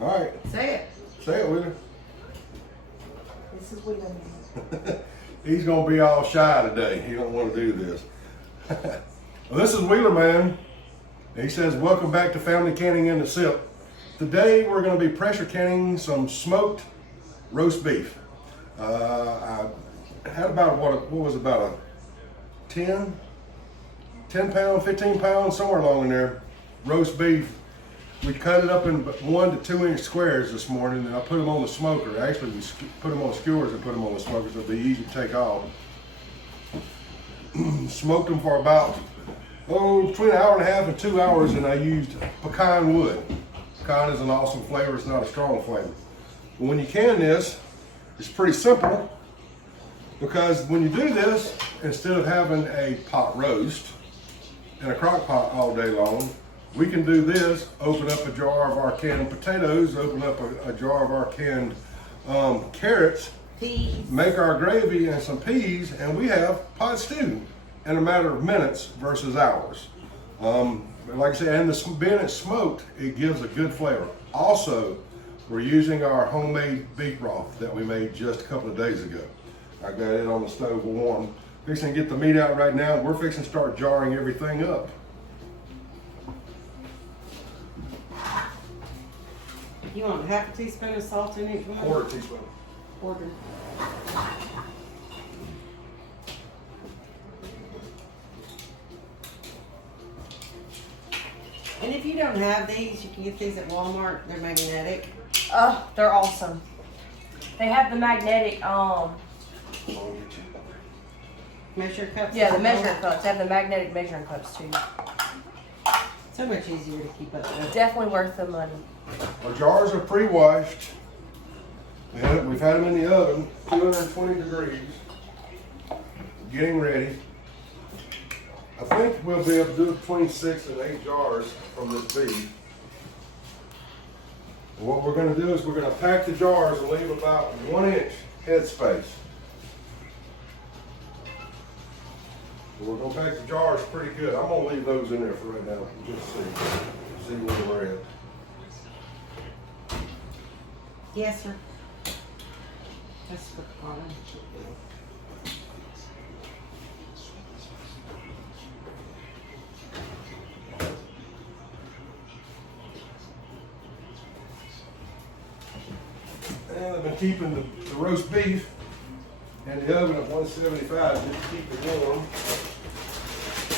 All right. Say it. Say it, Wheeler. This is Wheeler Man. He's gonna be all shy today. He don't want to do this. Well, this is Wheeler Man. He says, "Welcome back to Family Canning in the Sip." Today we're going to be pressure canning some smoked roast beef. I had about what was about a 10 pound, 15 pounds, somewhere along in there, roast beef. We cut it up in 1 to 2 inch squares this morning, and I put them on the smoker. Actually, we put them on skewers and put them on the smoker, so it'll be easy to take off. Smoked them for about, between an hour and a half and 2 hours, and I used pecan wood. Pecan is an awesome flavor, it's not a strong flavor. But when you can this, it's pretty simple, because when you do this, instead of having a pot roast in a crock pot all day long, we can do this, open up a jar of our canned potatoes, open up a jar of our canned carrots, Peas. make our gravy and some peas, and we have pot stew in a matter of minutes versus hours. Like I said, and being it smoked, it gives a good flavor. Also, we're using our homemade beef broth that we made just a couple of days ago. I got it on the stove warm. Fixing to get the meat out right now. We're fixing to start jarring everything up. You want half a teaspoon of salt in it? Quarter teaspoon. Quarter. And if you don't have these, you can get these at Walmart. They're magnetic. Oh, they're awesome. They have the magnetic, Measure cups. yeah, the measuring cups. They have the magnetic measuring cups too. So much easier to keep up with. Definitely worth the money. Our jars are pre-washed. We've had them in the oven, 220 degrees, getting ready. I think we'll be able to do between 6 and 8 jars from this beef. And what we're going to do is we're going to pack the jars and leave about 1 inch head space. We're going to pack the jars pretty good. I'm going to leave those in there for right now, just see where we're at. Yes, sir. That's the bottom. And I've been keeping the roast beef in the oven at 175 just to keep it warm.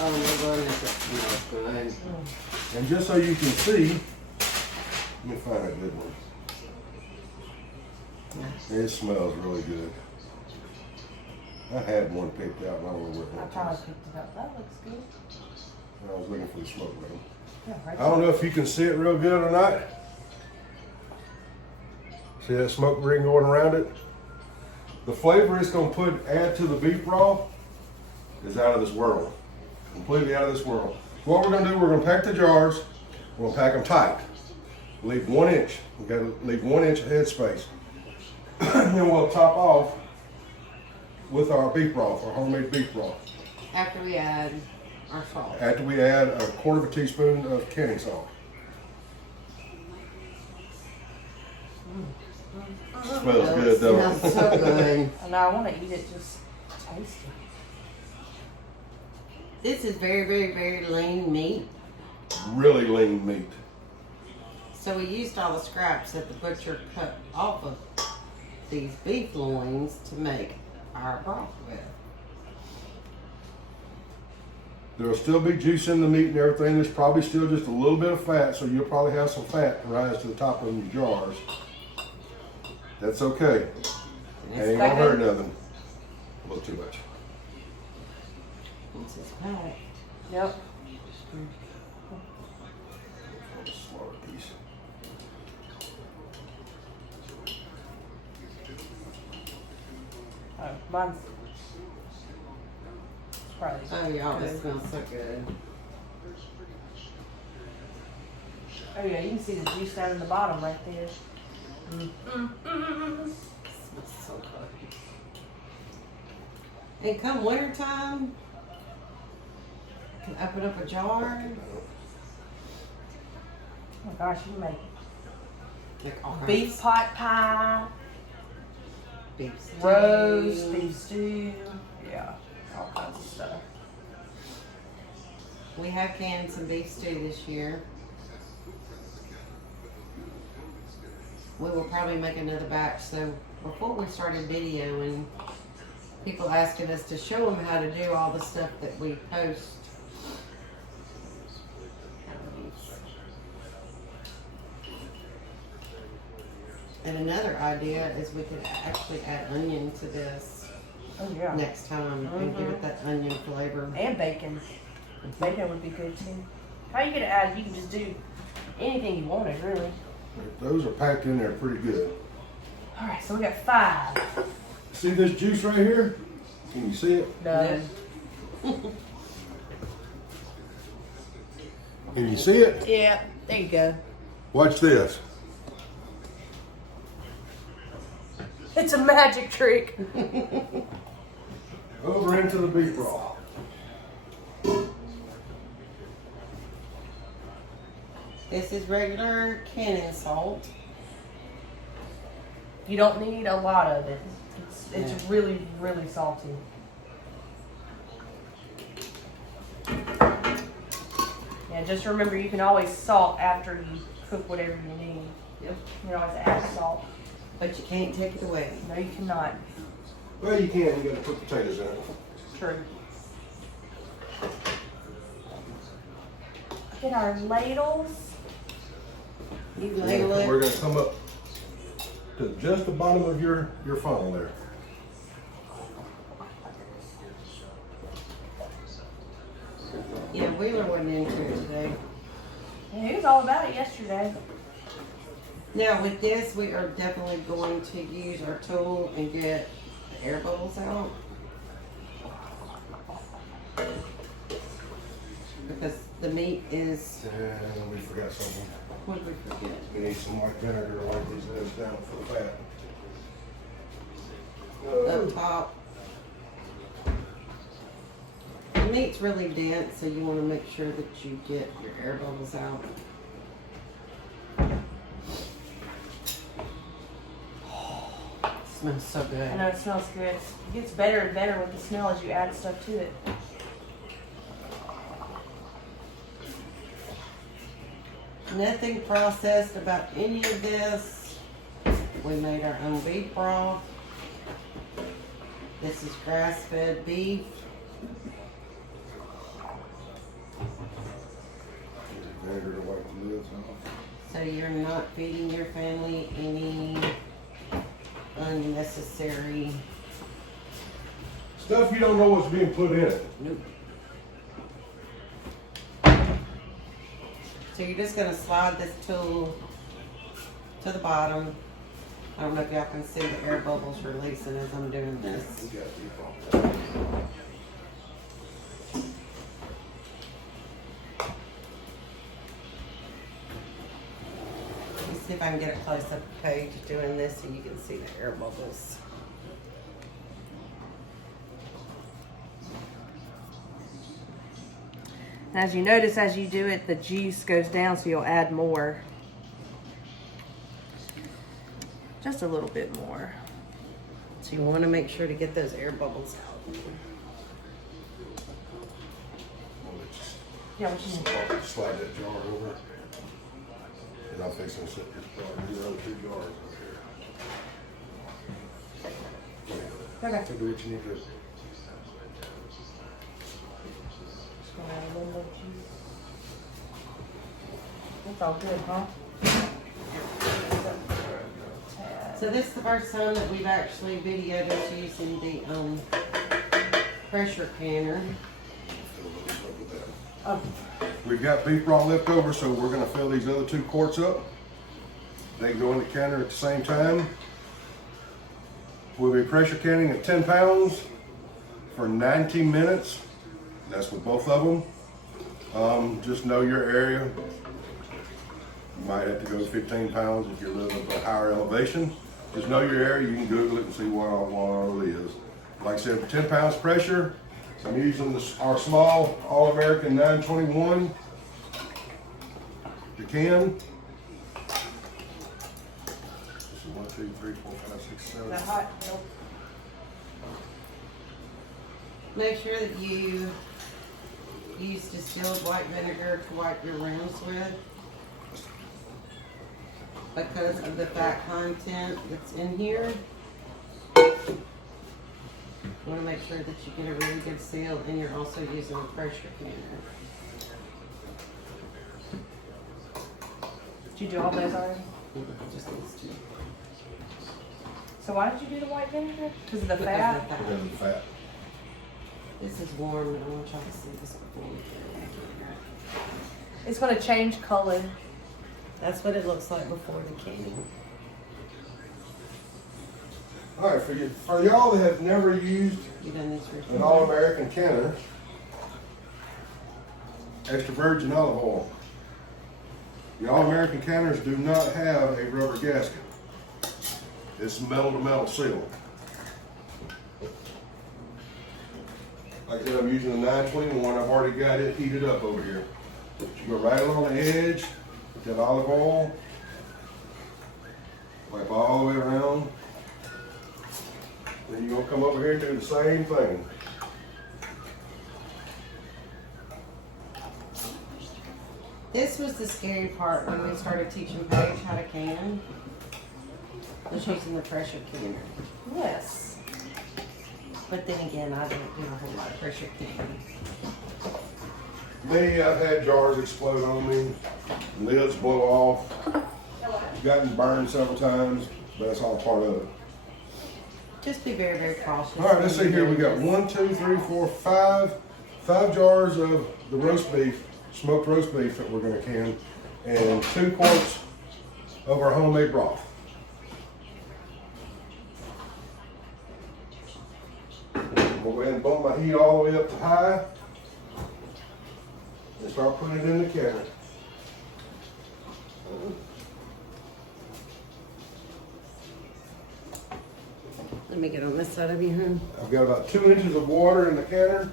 Oh, we're going to good. And just so you can see, let me find a good one. It smells really good. I had one picked out, but I don't know I what probably one. picked it up. That looks good. I was looking for the smoke ring. Yeah, right I don't know if you can see it real good or not. See that smoke ring going around it? The flavor it's going to add to the beef broth is out of this world. Completely out of this world. What we're going to do, we're going to pack the jars. We're going to pack them tight. Leave 1 inch. We've got to leave 1 inch head space. And then we'll top off with our beef broth, our homemade beef broth. After we add our salt. After we add a quarter of a teaspoon of canning salt. Smells good, though. Smells so good. And I want to eat it just tasty. This is very, very, very lean meat. Really lean meat. So we used all the scraps that the butcher cut off of these beef loins to make our broth with. There'll still be juice in the meat and everything. There's probably still just a little bit of fat, so you'll probably have some fat rise to the top of your jars. That's okay. And Ain't gonna hurt nothing. A little too much. This is packed. Yep. Smaller piece. Oh, mine's probably. Oh, y'all, this smells so good. Oh yeah, you can see the juice down in the bottom right there. Smells so good. And come winter time, can open up a jar. Oh gosh, you make Like all beef kinds. pot pie, Beef stew. roast, beef stew. Yeah, all kinds of stuff. We have canned some beef stew this year. We will probably make another batch. So before we started videoing, people asking us to show them how to do all the stuff that we post. And another idea is we could actually add onion to this Oh yeah. next time and give it that onion flavor. And bacon. Bacon would be good too. How you gonna add? You can just do anything you wanted, really. Those are packed in there pretty good. All right, so we got 5. See this juice right here? Can you see it? No. Can you see it? Yeah, there you go. Watch this. It's a magic trick. Over into the beef broth. This is regular canning salt. You don't need a lot of it. It's Yeah. really, really salty. Yeah, just remember you can always salt after you cook whatever you need. Yep. You can always add salt. But you can't take it away. No, you cannot. Well, you can. You gotta put potatoes in it. True. Get our ladles. You ladle We're it. gonna come up to just the bottom of your funnel there. Yeah, Wheeler wasn't into it today. Yeah, he was all about it yesterday. Now with this, we are definitely going to use our tool and get the air bubbles out. Because the meat is, And we forgot something. what did we forget? We need some white vinegar to wipe these ends down for the fat. Up top. The meat's really dense, so you want to make sure that you get your air bubbles out. Smells so good. I know it smells good. It gets better and better with the smell as you add stuff to it. Nothing processed about any of this. We made our own beef broth. This is grass-fed beef. Vinegar to wipe the lids off. So you're not feeding your family any unnecessary. Stuff you don't know what's being put in it. Nope. So you're just gonna slide this tool to the bottom. I don't know if y'all can see the air bubbles releasing as I'm doing this. We got beef on that. Let me see if I can get a close-up page doing this so you can see the air bubbles. As you notice, as you do it, the juice goes down, so you'll add more. Just a little bit more. So you want to make sure to get those air bubbles out. Yeah, what you need. Slide that jar over. And I'll fix and set this jar, these other 2 jars over here. Okay. So do what you need to do. Just gonna add a little more juice. It's all good, huh? So this is the first time that we've actually videoed us using the pressure canner. Oh, We've got beef broth left over, so we're gonna fill these other 2 quarts up. They go in the canner at the same time. We'll be pressure canning at 10 pounds for 90 minutes. That's with both of them. Just know your area. You might have to go 15 pounds if you live at a higher elevation. Just know your area. You can Google it and see what all it is. Like I said, for 10 pounds pressure, I'm using our small All-American 921 to can. 2, 3, 4, 5, 6, Is 7. that hot? Nope. Make sure that you use distilled white vinegar to wipe your rooms with, because of the fat content that's in here. You want to make sure that you get a really good seal, and you're also using a pressure canner. Did you do all those already? Just these two. So why did you do the white vinegar? Because of the Because fat? of the Because of the fat. This is warm, and I want y'all to see this before we put it. It's going to change color. That's what it looks like before the canning. All right, for y'all that have never used You done this for an All-American canner, extra virgin olive oil. The All-American canners do not have a rubber gasket. It's metal-to-metal seal. Like I said, I'm using the 921. I've already got it heated up over here. You go right along the edge with that olive oil. Wipe all the way around. Then you're gonna come over here and do the same thing. This was the scary part when we started teaching Paige how to can. Was using the pressure canner. Yes. But then again, I don't do a whole lot of pressure canning. Me, I've had jars explode on me, lids blow off, gotten burned several times, but that's all part of it. Just be very, very cautious. All right, let's see here. We got 1, 2, 3, 4, 5 jars of the roast beef, smoked roast beef that we're gonna can, and 2 quarts of our homemade broth. We'll go ahead and bump my heat all the way up to high and start putting it in the canner. Let me get on this side of you, hun. I've got about 2 inches of water in the canner.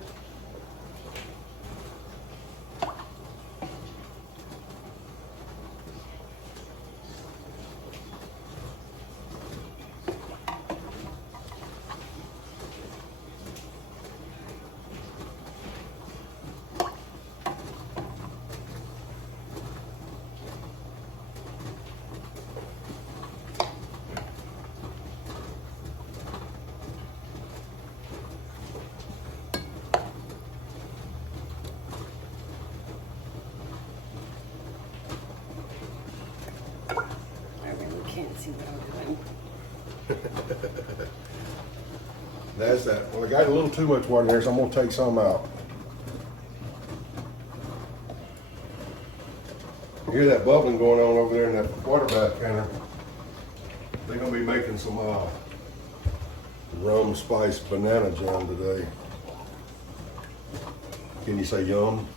I really can't see what I'm doing. That's that. Well, I got a little too much water in here, so I'm gonna take some out. You hear that bubbling going on over there in that water bath canner? They're gonna be making some rum spice banana jam today. Can you say yum?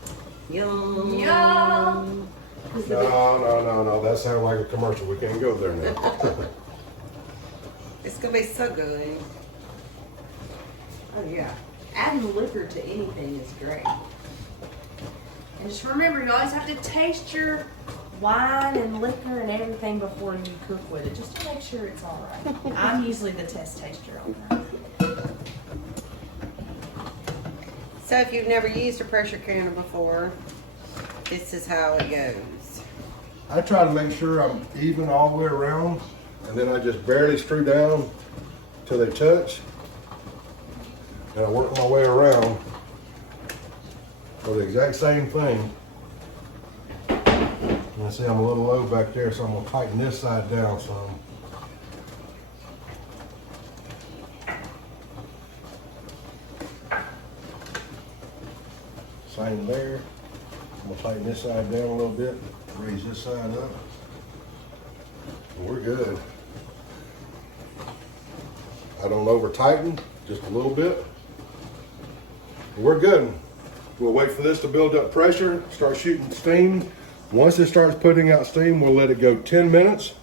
Yum. Yum. No. That sounds like a commercial. We can't go there now. It's gonna be so good. Oh yeah. Adding liquor to anything is great. And just remember, you always have to taste your wine and liquor and everything before you cook with it, just to make sure it's all right. I'm usually the test taster on that. So if you've never used a pressure canner before, this is how it goes. I try to make sure I'm even all the way around, and then I just barely screw down till they touch, and I work my way around for the exact same thing. And I see I'm a little low back there, so I'm gonna tighten this side down some. Same there. I'm gonna tighten this side down a little bit, raise this side up. We're good. I don't over tighten, just a little bit. We're good. We'll wait for this to build up pressure, start shooting steam. Once it starts putting out steam, we'll let it go 10 minutes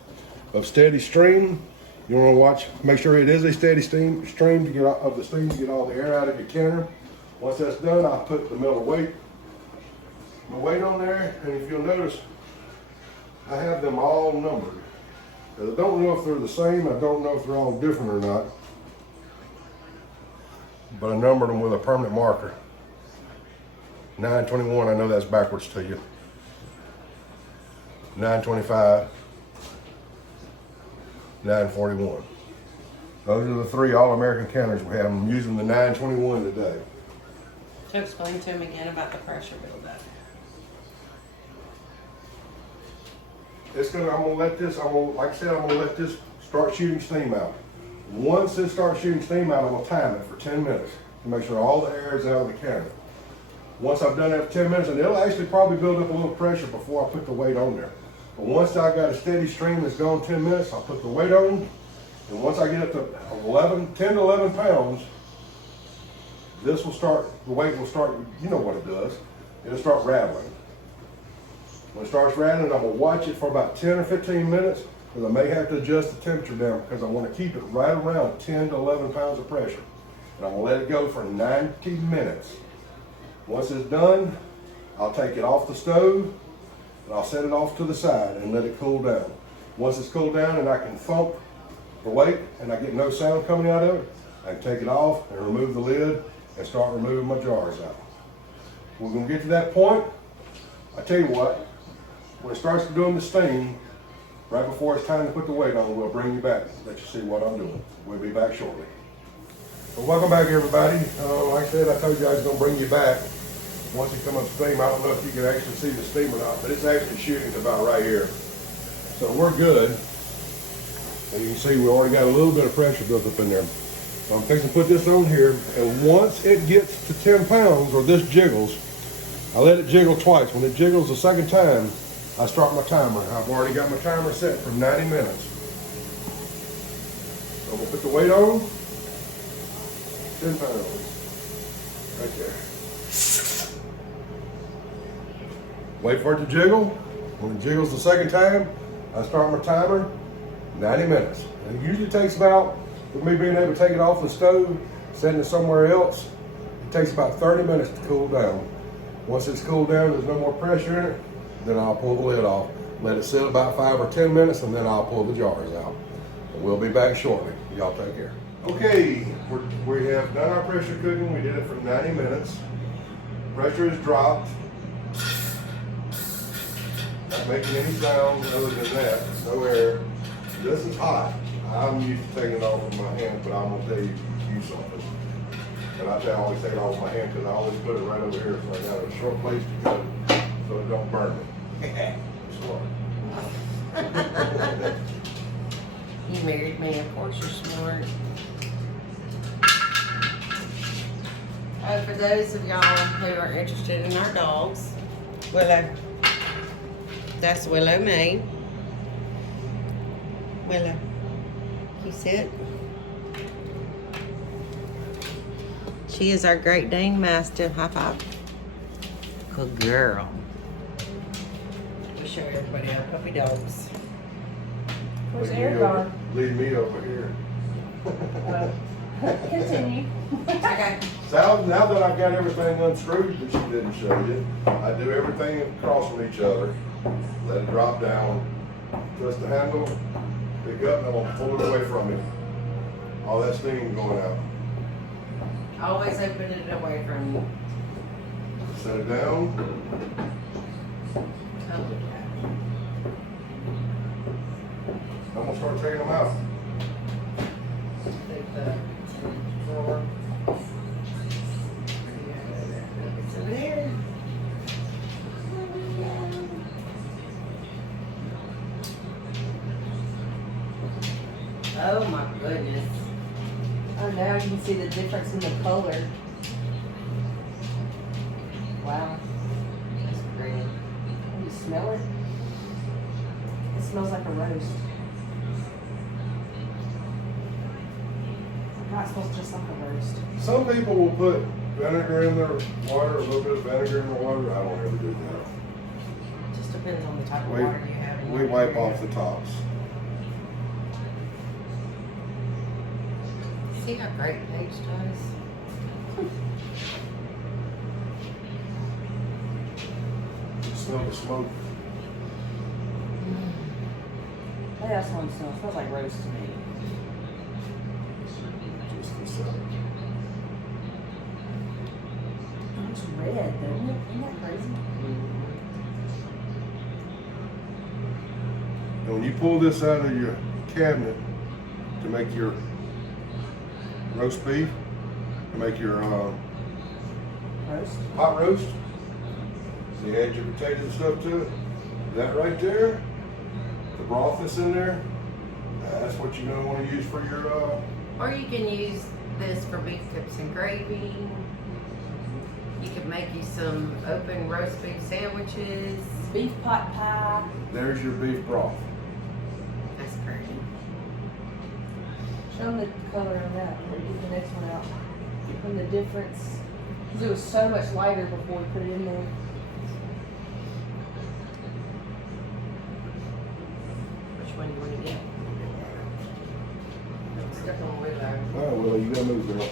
of steady stream. You want to watch, make sure it is a steady stream to get of the steam to get all the air out of your canner. Once that's done, I'll put the Miller my weight on there, and if you'll notice, I have them all numbered. 'Cause I don't know if they're the same. I don't know if they're all different or not. But I numbered them with a permanent marker. 921, I know that's backwards to you. 925, 941. Those are the three All-American counters we have. I'm using the 921 today. So explain to him again about the pressure buildup. I'm gonna let this, like I said, I'm gonna let this start shooting steam out. Once it starts shooting steam out, I'm gonna time it for 10 minutes to make sure all the air is out of the cannon. Once I've done that for 10 minutes, and it'll actually probably build up a little pressure before I put the weight on there. But once I got a steady stream that's gone 10 minutes, I'll put the weight on. And once I get up to 10 to 11 pounds, the weight will start, you know what it does. It'll start rattling. When it starts rattling, I'm gonna watch it for about 10 or 15 minutes, because I may have to adjust the temperature down because I want to keep it right around 10 to 11 pounds of pressure. And I'm gonna let it go for 90 minutes. Once it's done, I'll take it off the stove and I'll set it off to the side and let it cool down. Once it's cooled down and I can thump the weight and I get no sound coming out of it, I can take it off and remove the lid and start removing my jars out. We're gonna get to that point. I tell you what, when it starts doing the steam, right before it's time to put the weight on, we'll bring you back, let you see what I'm doing. We'll be back shortly. Well, welcome back, everybody. Like I said, I told you I was gonna bring you back once it comes up steam. I don't know if you can actually see the steam or not, but it's actually shooting to about right here. So we're good. And you can see we already got a little bit of pressure built up in there. So I'm fixing to put this on here, and once it gets to 10 pounds, or this jiggles, I let it jiggle twice. When it jiggles the second time, I start my timer. I've already got my timer set for 90 minutes. So I'm gonna put the weight on, 10 pounds, right there. Wait for it to jiggle. When it jiggles the second time, I start my timer, 90 minutes. And it usually takes about, with me being able to take it off the stove, setting it somewhere else, it takes about 30 minutes to cool down. Once it's cooled down, there's no more pressure in it, then I'll pull the lid off. Let it sit about 5 or 10 minutes, and then I'll pull the jars out. We'll be back shortly. Y'all take care. Okay, we have done our pressure cooking. We did it for 90 minutes. Pressure is dropped. Not making any sound other than that. No air. This is hot. I'm used to taking it off with my hand, but I'm gonna tell you, use something. And I always take it off with my hand because I always put it right over here so I got a short place to go so it don't burn me. You married me, of course you're smart. For those of y'all who are interested in our dogs, Willow. That's Willow May. Willow, you sit. She is our Great Dane Mastiff. High five. Good girl. We'll show everybody our puppy dogs. Where's Air gone? Leave me over here. Continue. Okay. So now that I've got everything unscrewed that she didn't show you, I do everything across from each other. Let it drop down, twist the handle, pick up, and I'm gonna pull it away from it. All that steam going out. Always open it away from you. Set it down. I'm gonna start taking them out. Take the drawer. It's in there. Oh my goodness. Oh, now you can see the difference in the color. Wow. That's great. Can you smell it? It smells like a roast. God, it smells just like a roast. Some people will put vinegar in their water, a little bit of vinegar in the water. I don't ever do that. Just depends on the type of water you have. in We your wipe area. off the tops. See how great Paige does? Smell the smoke. Yeah, that's one smells. Smells like roast to me. Just the cell. Oh, it's red, doesn't it? Isn't that crazy? And when you pull this out of your cabinet to make your roast beef, to make your Roast? hot roast, so you add your potatoes and stuff to it. That right there, the broth that's in there, that's what you're gonna want to use for your. Or you can use this for beef tips and gravy. You could make you some open roast beef sandwiches. Beef pot pie. There's your beef broth. That's pretty. Show them the color of that. Or get the next one out. Give them the difference. Because it was so much lighter before we put it in there. Which one do you want to get? Stuck on Willow. Oh well, you gotta move girl.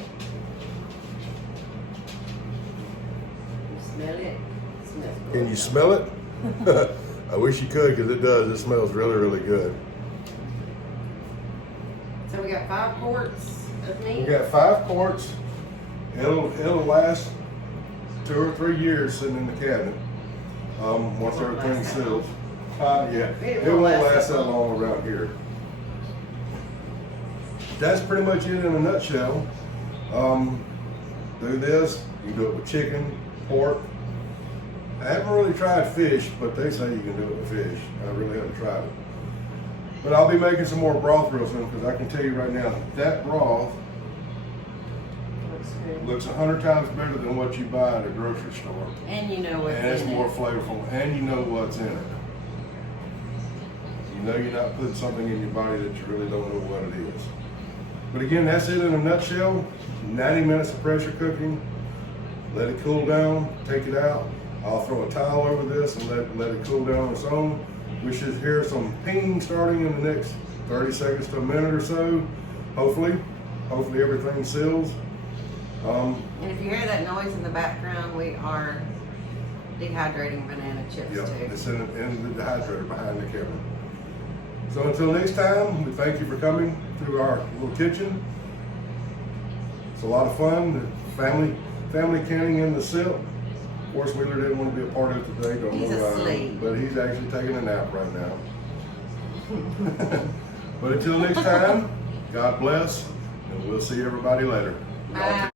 You smell it? It smells good. Can you smell it? I wish you could, because it does. It smells really, really good. So we got 5 quarts of We meat. got 5 quarts. It'll last 2 or 3 years sitting in the cabinet. Once It won't everything last that seals. Yeah, It it won't won't last last that that long around here. That's pretty much it in a nutshell. Do this. You can do it with chicken, pork. I haven't really tried fish, but they say you can do it with fish. I really haven't tried it. But I'll be making some more broth real soon, because I can tell you right now, that broth Looks good. looks 100 times better than what you buy at a grocery store. And you know what's And it's in more it. flavorful, and you know what's in it. You know you're not putting something in your body that you really don't know what it is. But again, that's it in a nutshell. 90 minutes of pressure cooking. Let it cool down, take it out. I'll throw a towel over this and let it cool down on its own. We should hear some ping starting in the next 30 seconds to a minute or so. Hopefully everything seals. And if you hear that noise in the background, we are dehydrating banana chips Yep, too. it's in the dehydrator behind the camera. So until next time, we thank you for coming through our little kitchen. It's a lot of fun. The family canning in the SIP. Of course, Wheeler didn't want to be a part of it today. Don't He's know why, asleep. but he's actually taking a nap right now. But until next time, God bless, and we'll see everybody later. Bye.